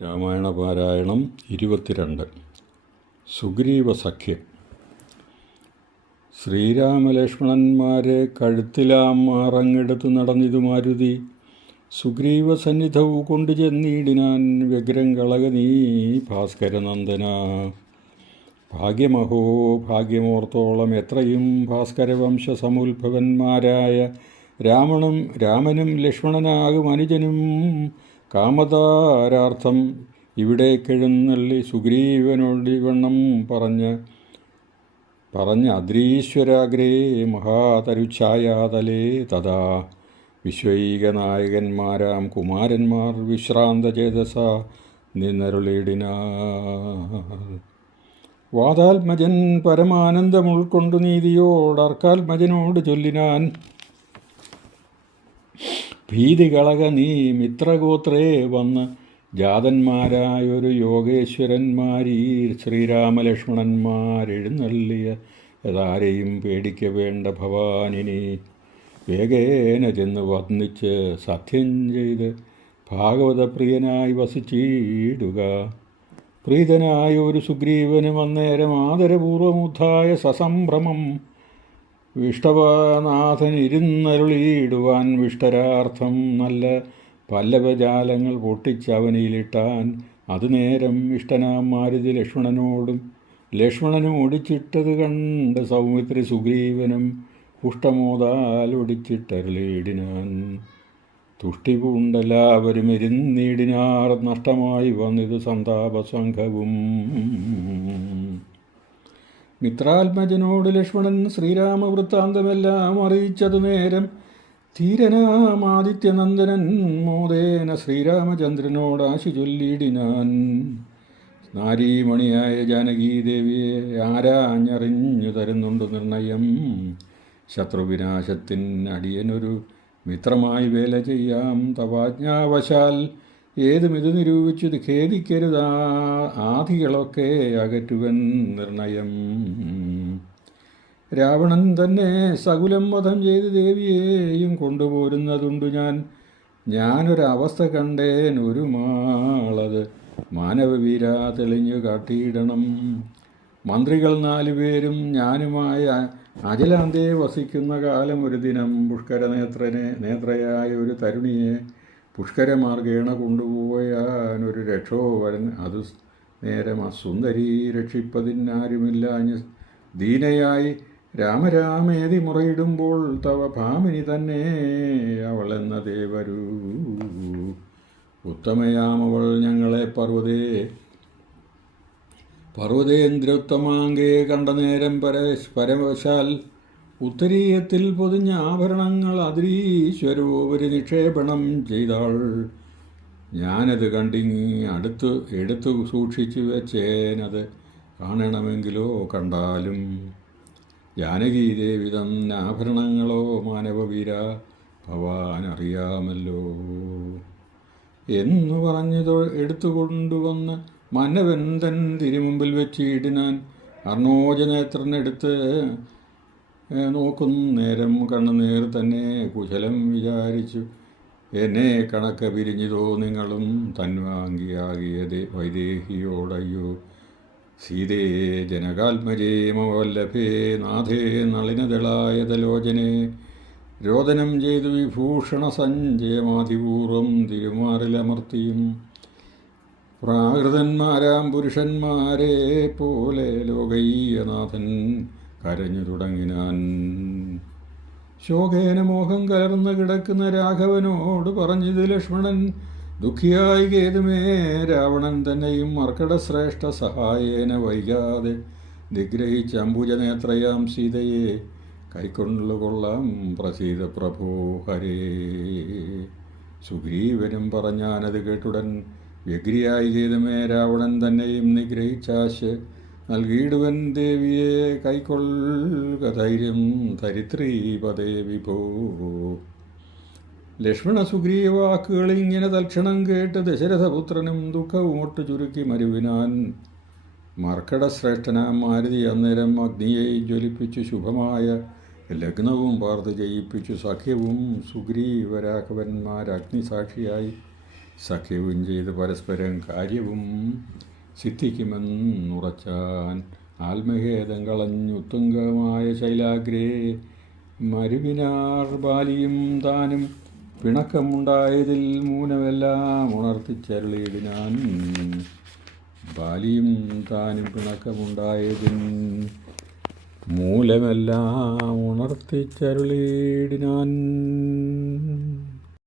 രാമായണ പാരായണം 22. സുഗ്രീവസഖ്യം. ശ്രീരാമലക്ഷ്മണന്മാരെ കഴുത്തിലാം മാറങ്ങെടുത്ത് നടന്നിതു മാരുതി. സുഗ്രീവ സന്നിധവും കൊണ്ടു ചെന്നീടിനാൻ വ്യഗ്രം കളക നീ ഭാസ്കരനന്ദന. ഭാഗ്യമഹോ ഭാഗ്യമോർത്തോളം എത്രയും ഭാസ്കരവംശ സമുത്ഭവന്മാരായ രാമനും ലക്ഷ്മണനാകും അനുജനും കാമതാരാർത്ഥം ഇവിടേക്കെഴുന്നള്ളി സുഗ്രീവനോടിവണ്ണം പറഞ്ഞ അദ്രീശ്വരാഗ്രേ മഹാതരുച്ഛായാതലേ തഥാ വിശ്വൈകനായകന്മാരാം കുമാരന്മാർ വിശ്രാന്തചേതസ നിന്നരുളിടിനാർ. വാതാത്മജൻ പരമാനന്ദമുൾക്കൊണ്ടു നീതിയോടർക്കാത്മജനോട് ചൊല്ലിനാൻ. ഭീതി കളക നീ മിത്രഗോത്രേ വന്ന് ജാതന്മാരായൊരു യോഗേശ്വരന്മാരീ ശ്രീരാമലക്ഷ്മണന്മാരെഴുന്നള്ളിയ യതാരെയും പേടിക്ക വേണ്ട ഭവാനിനി. വേഗേന ചെന്ന് വന്നിച്ച് സത്യം ചെയ്ത് ഭാഗവതപ്രിയനായി വസിച്ചിടുക. പ്രീതനായ ഒരു സുഗ്രീവനും അന്നേരം ആദരപൂർവമുദ്ധായ സസംഭ്രമം വിഷ്ടവനാഥൻ ഇരുന്നരുളിയിടുവാൻ വിഷ്ടരാർത്ഥം നല്ല പല്ലവജാലങ്ങൾ പൊട്ടിച്ചവനിലിട്ടാൻ. അതുനേരം ഇഷ്ടനാം മാരുതി ലക്ഷ്മണനും ഒടിച്ചിട്ടത് കണ്ട് സൗമിത്രി സുഗ്രീവനും പുഷ്ടമോദാൽ ഒടിച്ചിട്ടരുളിയിടിനാൻ. തുഷ്ടി പൂണ്ടെല്ലാവരും ഇരുന്നിടിനാർ. നഷ്ടമായി വന്നിതു സന്താപസംഘവും. മിത്രാത്മജനോട് ലക്ഷ്മണൻ ശ്രീരാമവൃത്താന്തമെല്ലാം അറിയിച്ചതു നേരം ധീരനാമാദിത്യനന്ദനൻ മോദേന ശ്രീരാമചന്ദ്രനോട് ആശു ചൊല്ലിയിടിനാൻ. നാരീമണിയായ ജാനകീദേവിയെ ആരാഞ്ഞറിഞ്ഞു തരുന്നുണ്ട് നിർണയം. ശത്രുവിനാശത്തിൻ അടിയനൊരു മിത്രമായി വേല ചെയ്യാം. തവാജ്ഞാവശാൽ ഏതുമിത് നിരൂപിച്ചത് ഖേദിക്കരുതാ. ആദികളൊക്കെ അകറ്റുവൻ നിർണയം. രാവണൻ തന്നെ സകുലം വധം ചെയ്ത് ദേവിയെയും കൊണ്ടുപോരുന്നതുണ്ടു ഞാനൊരവസ്ഥ കണ്ടേൻ. ഒരു മാളത് മാനവവീര തെളിഞ്ഞു കാട്ടിയിടണം. മന്ത്രികൾ 4 പേരും ഞാനുമായ അജലാന്തേ വസിക്കുന്ന കാലം ഒരു ദിനം നേത്രയായ ഒരു തരുണിയെ പുഷ്കരമാർഗേണ കൊണ്ടുപോയാനൊരു രക്ഷോവരൻ. അതു നേരം അസുന്ദരീ രക്ഷിപ്പതിനാരുമില്ലാഞ്ഞ് ദീനയായി രാമരാമേതി മുറയിടുമ്പോൾ തവ ഭാമിനി തന്നെ അവളെന്ന ദേവരൂ. ഉത്തമയാമവൾ ഞങ്ങളെ പർവ്വതേന്ദ്രോത്തമാങ്കേ കണ്ട നേരം പരവശാൽ ഉത്തരീയത്തിൽ പൊതിഞ്ഞ ആഭരണങ്ങൾ അദ്രീശ്വരോപരി നിക്ഷേപണം ചെയ്താൾ. ഞാനത് കണ്ടിങ്ങി എടുത്തു സൂക്ഷിച്ചു വെച്ചേനത് കാണണമെങ്കിലോ കണ്ടാലും. ജാനകീദേവിതം ആഭരണങ്ങളോ മാനവവീര ഭവാനറിയാമല്ലോ എന്നു പറഞ്ഞതോ എടുത്തുകൊണ്ടുവന്ന് മന്നവൻ തൻ തിരുമുമ്പിൽ വെച്ചിടിനാൻ. അർണോജനേത്രനെടുത്ത് നോക്കുന്ന നേരം കണ്ണുനീർ തന്നെ കുശലം വിചാരിച്ചു. എന്നെ കണക്ക് പിരിഞ്ഞിതോ നിങ്ങളും തന്വാങ്കിയാകിയതേ വൈദേഹിയോടയ്യോ. സീതേ ജനകാത്മജേ മവല്ലഭേ നാഥേ നളിനദളായതലോചനെ. രോദനം ചെയ്തു വിഭൂഷണ സഞ്ജയമാതിപൂർവം തിരുമാറിലമർത്തിയും പ്രാകൃതന്മാരാം പുരുഷന്മാരെ പോലെ ലോകൈയനാഥൻ കരഞ്ഞു തുടങ്ങിനാൻ. ശോകേന മോഹം കലർന്ന് കിടക്കുന്ന രാഘവനോട് പറഞ്ഞത് ലക്ഷ്മണൻ. ദുഃഖിയായി കേതുമേ രാവണൻ തന്നെയും മർക്കടശ്രേഷ്ഠ സഹായേന വൈകാതെ നിഗ്രഹിച്ച അംബുജനേത്രയാം സീതയെ കൈക്കൊള്ളുകൊള്ളാം. പ്രസീത പ്രഭോ ഹരേ. സുഗ്രീവനും പറഞ്ഞാനത് കേട്ടുടൻ വ്യഗ്രിയായി കേതുമേ രാവണൻ തന്നെയും നിഗ്രഹിച്ചാശ് നൽകിയിടുവൻ ദേവിയെ കൈക്കൊള്ളുക ധൈര്യം ധരിത്രീപദേ വിഭോ. ലക്ഷ്മണ സുഗ്രീവ വാക്കുകൾ ഇങ്ങനെ തൽക്ഷണം കേട്ട് ദശരഥപുത്രനും ദുഃഖവും ഒട്ടു ചുരുക്കി മരുവിനാൻ. മർക്കടശ്രേഷ്ഠനാം മാരുതി അന്നേരം അഗ്നിയെ ജ്വലിപ്പിച്ചു ശുഭമായ ലഗ്നവും പാർത്ത് ജയിപ്പിച്ചു. സഖ്യവും സുഗ്രീവരാഘവന്മാർ അഗ്നിസാക്ഷിയായി സഖ്യവും ചെയ്ത് പരസ്പരം കാര്യവും സിദ്ധിക്കുമെന്നുറച്ചാൻ ആത്മഖേദം കളഞ്ഞുത്തുംഗമായ ശൈലാഗ്രേ മരുവിനാർ ബാലിയും താനും പിണക്കമുണ്ടായതിൽ മൂലമെല്ലാം ഉണർത്തിച്ചരുളിയിടിനാൻ. ബാലിയും താനും പിണക്കമുണ്ടായതിൻ മൂലമെല്ലാം ഉണർത്തിച്ചരുളിയിടിനാൻ.